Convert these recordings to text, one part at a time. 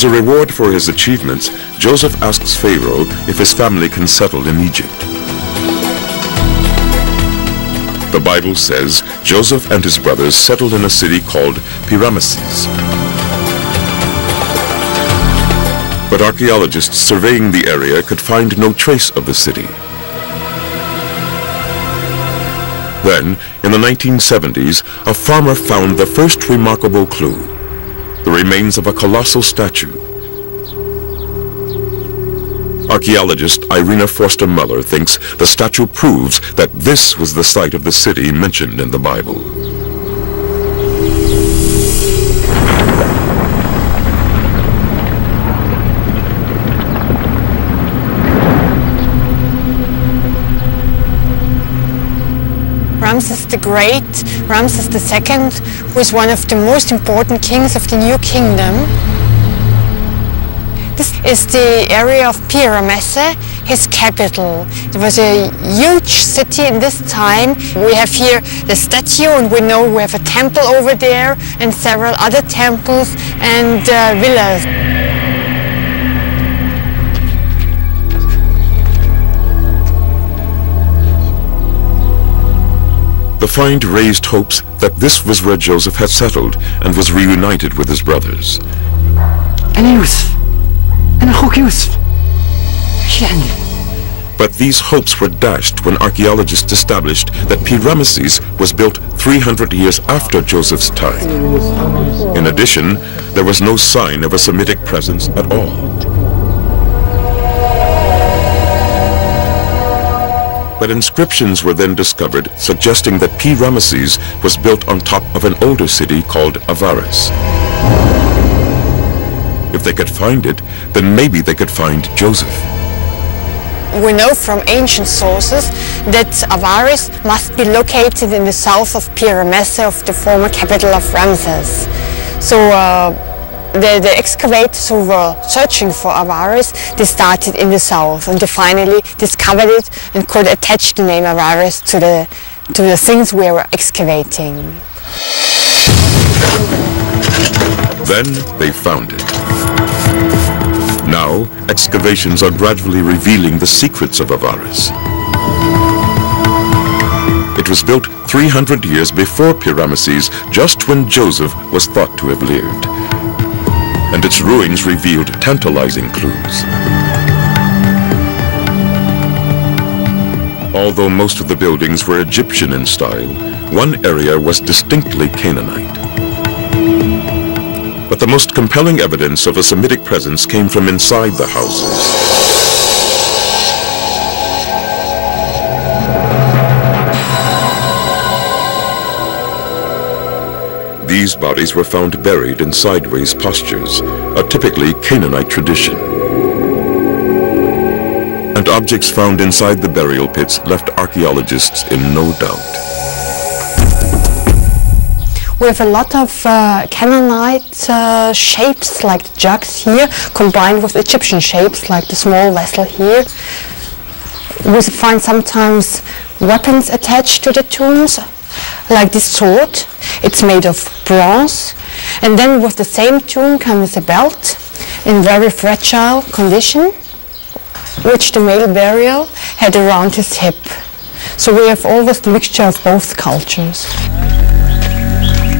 As a reward for his achievements, Joseph asks Pharaoh if his family can settle in Egypt. The Bible says Joseph and his brothers settled in a city called Ramesses. But archaeologists surveying the area could find no trace of the city. Then, in the 1970s, a farmer found the first remarkable clue, the remains of a colossal statue. Archaeologist Irina Forster-Muller thinks the statue proves that this was the site of the city mentioned in the Bible. Ramses the Great, Ramses II, was one of the most important kings of the New Kingdom. This is the area of Ramesses, his capital. It was a huge city in this time. We have here the statue, and we know we have a temple over there and several other temples and villas. The find raised hopes that this was where Joseph had settled and was reunited with his brothers. But these hopes were dashed when archaeologists established that Ramesses was built 300 years after Joseph's time. In addition, there was no sign of a Semitic presence at all. But inscriptions were then discovered suggesting that Ramesses was built on top of an older city called Avaris. If they could find it, then maybe they could find Joseph. We know from ancient sources that Avaris must be located in the south of Ramesses, of the former capital of Ramses. So the excavators who were searching for Avaris, they started in the south, and they finally discovered it and could attach the name Avaris to the things we were excavating. Then they found it. Now, excavations are gradually revealing the secrets of Avaris. It was built 300 years before Ramesses, just when Joseph was thought to have lived. And its ruins revealed tantalizing clues. Although most of the buildings were Egyptian in style, one area was distinctly Canaanite. But the most compelling evidence of a Semitic presence came from inside the houses. These bodies were found buried in sideways postures, a typically Canaanite tradition. And objects found inside the burial pits left archaeologists in no doubt. We have a lot of Canaanite shapes, like the jugs here, combined with Egyptian shapes, like the small vessel here. We find sometimes weapons attached to the tombs, like this sword. It's made of bronze. And then with the same tomb comes a belt in very fragile condition, which the male burial had around his hip. So we have always the mixture of both cultures.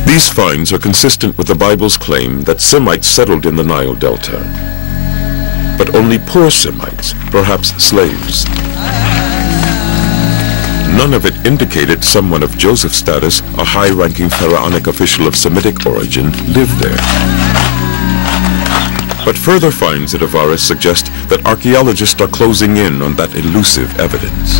These finds are consistent with the Bible's claim that Semites settled in the Nile Delta. But only poor Semites, perhaps slaves. None of it indicated someone of Joseph's status, a high-ranking pharaonic official of Semitic origin, lived there. But further finds at Avaris suggest that archaeologists are closing in on that elusive evidence.